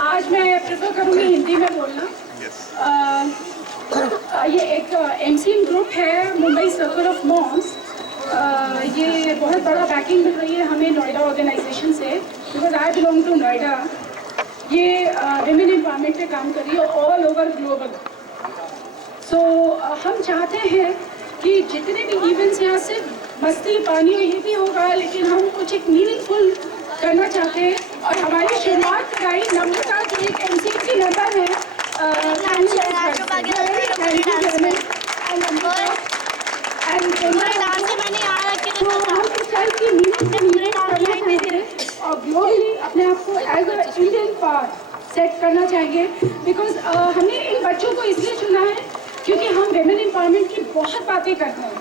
आज मैं प्रेफर करूँगी हिंदी में बोलना। ये एक एमसीएम ग्रुप है, मुंबई सर्कल ऑफ मॉम्स। ये बहुत बड़ा बैकिंग मिल रही है हमें नोएडा ऑर्गेनाइजेशन से, because I belong to Noida. ये विमेन एम्पावरमेंट पे काम कर रही है ऑल ओवर ग्लोबल। सो हम चाहते हैं कि जितने भी इवेंट्स यहाँ से मस्ती पानी ये भी होगा, लेकिन हम कुछ एक मीनिंगफुल करना चाहते हैं। और हमारी शुरुआत कराई नम्रता जो एक एमसीएम की नंबर है, और ग्लोबली अपने आप को as a Indian part set करना चाहेंगे। बिकॉज हमने इन बच्चों को इसलिए चुना है क्योंकि हम विमेन एम्पावरमेंट की बहुत बातें करते हैं,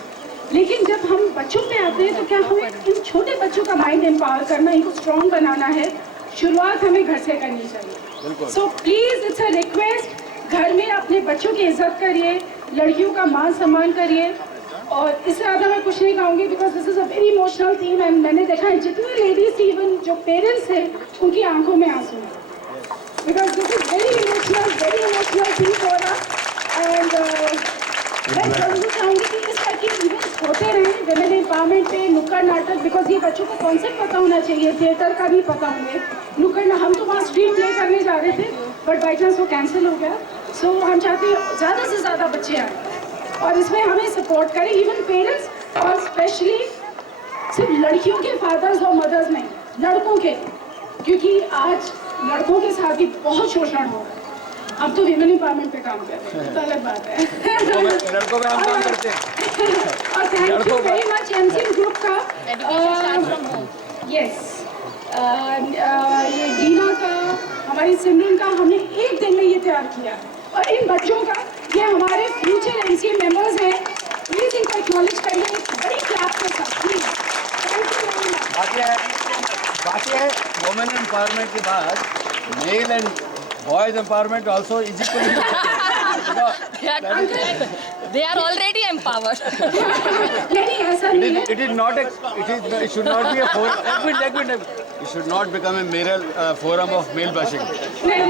लेकिन जब हम बच्चों पे आते हैं तो क्या हमें इन छोटे बच्चों का माइंड एम्पावर करना, इनको स्ट्रॉन्ग बनाना है। शुरुआत हमें घर से करनी चाहिए। So please it's a request, घर में अपने बच्चों की इज्जत करिए, लड़कियों का मान सम्मान करिए। और इससे ज़्यादा मैं कुछ नहीं कहूँगी because this is a very emotional theme. And मैंने देखा है जितनी लेडीज थी, इवन जो पेरेंट्स हैं, उनकी आंखों में आंसू हैं, because this is very emotional theme for us. And मैं जरूर चाहूँगी कि इस तरह के इवेंट्स होते रहें विमेन एम्पावरमेंट पे, नुक्कड़ नाटक, बिकॉज ये बच्चों को कॉन्सेप्ट पता होना चाहिए, थिएटर का भी पता होंगे। नुक्कड़ हम तो वहाँ स्ट्रीट प्ले करने जा रहे थे, बट बाई चांस वो कैंसिल हो गया। सो हम चाहते हैं ज़्यादा से ज़्यादा बच्चे आए और इसमें हमें सपोर्ट करें, इवन पेरेंट्स, और स्पेशली सिर्फ लड़कियों के फादर्स और मदर्स नहीं, लड़कों के, क्योंकि आज लड़कों के साथ भी बहुत शोषण हो रहा है। अब तो विमेन एम्पावरमेंट पे काम कर रहे हैं, तो अलग बात है। लड़कों पे हम काम करते हैं। और thank you very much MCM group का। यस, ये दीना का, हमारी सिमरन का, हमने एक दिन में ये तैयार किया। और इन बच्चों का, ये हमारे फ्यूचर एमसीएम मेंबर्स हैं, प्लीज इनको एक्नॉलेज करिए बड़ी क्लास के साथ, प्लीज। बाकी है वुमेन एम्पावरमेंट के बाद male and boys empowerment also is equally, they are already empowered. नहीं, ऐसा नहीं है। it should not be a forum. It should not become a male forum of male bashing. नहीं।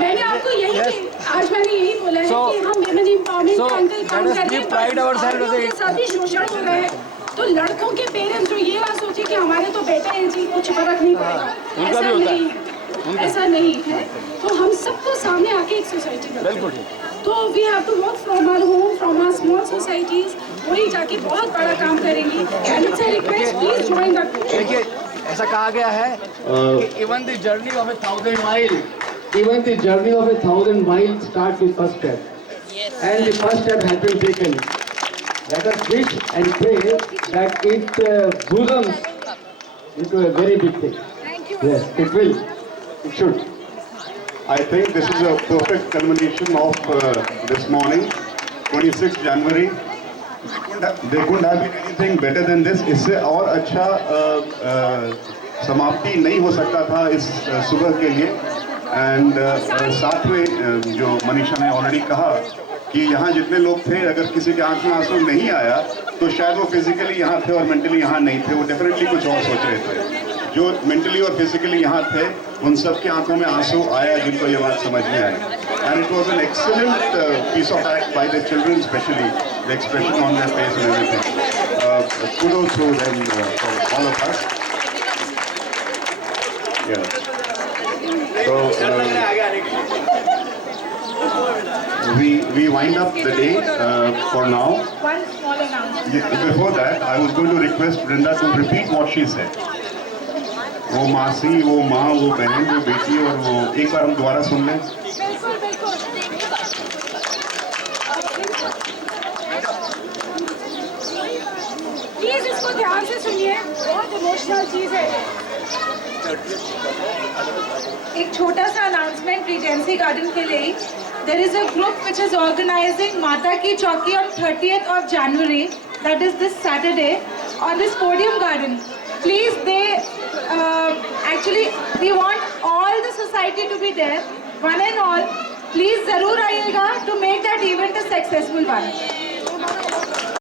मैंने आपको यही आज मैंने यही बोला है कि हम विमेन एम्पावरमेंट के अंदर काम कर रहे हैं, के साथ भी शोषण हो रहा है। तो लड़कों के पेरेंट्स जो ये ना सोचे कि हमारे तो बेटे हैं जी, कुछ फर्क नहीं पड़ेगा, ऐसा नहीं है। ऐसा नहीं है। तो हम सबको सामने आके एक सोसाइटी बनाते हैं। तो we have to work from our home, from our small societies, वही जाके बहुत बड़ा काम करेंगी। And it's a request, please join the group. देखिए, ऐसा कहा गया है कि even the journey of a 1,000 miles starts with first step. Yes. And the first step has been taken. Let us wish and pray that it blossoms into a very big thing. Thank you. Yes, it will. It should. I think this is a perfect culmination of this morning, 26th January. There couldn't have been anything better than this. इससे और अच्छा समाप्ति नहीं हो सकता था इस सुबह के लिए। एंड साथ में जो मनीषा ने ऑलरेडी कहा कि यहाँ जितने लोग थे, अगर किसी के आंख में आंसू नहीं आया तो शायद वो फिजिकली यहाँ थे और मेंटली यहाँ नहीं थे, वो डेफिनेटली कुछ और सोच रहे थे। जो मेंटली और फिजिकली यहाँ थे, उन सब की आंखों में आंसू आया जिनको ये बात समझ में आई। And it was an excellent piece of act by the children, specially the expression on their face and everything. Kudos to them for all of us. We wind up the day for now. One small announcement. Before that, I was going to request Brinda to repeat what she said. वो मासी, वो माँ, वो बहन, वो बेटी, और वो एक बार हम दोबारा सुन लें। प्लीज इसको ध्यान से सुनिए, बहुत इमोशनल चीज है। एक छोटा सा अनाउंसमेंट रीजेंसी गार्डन के लिए। There is a group which is organizing Mata Ki Chauki on 30th of January, that is this Saturday, on this podium garden. Please, actually we want all the society to be there, one and all. Please जरूर आइएगा to make that event a successful one.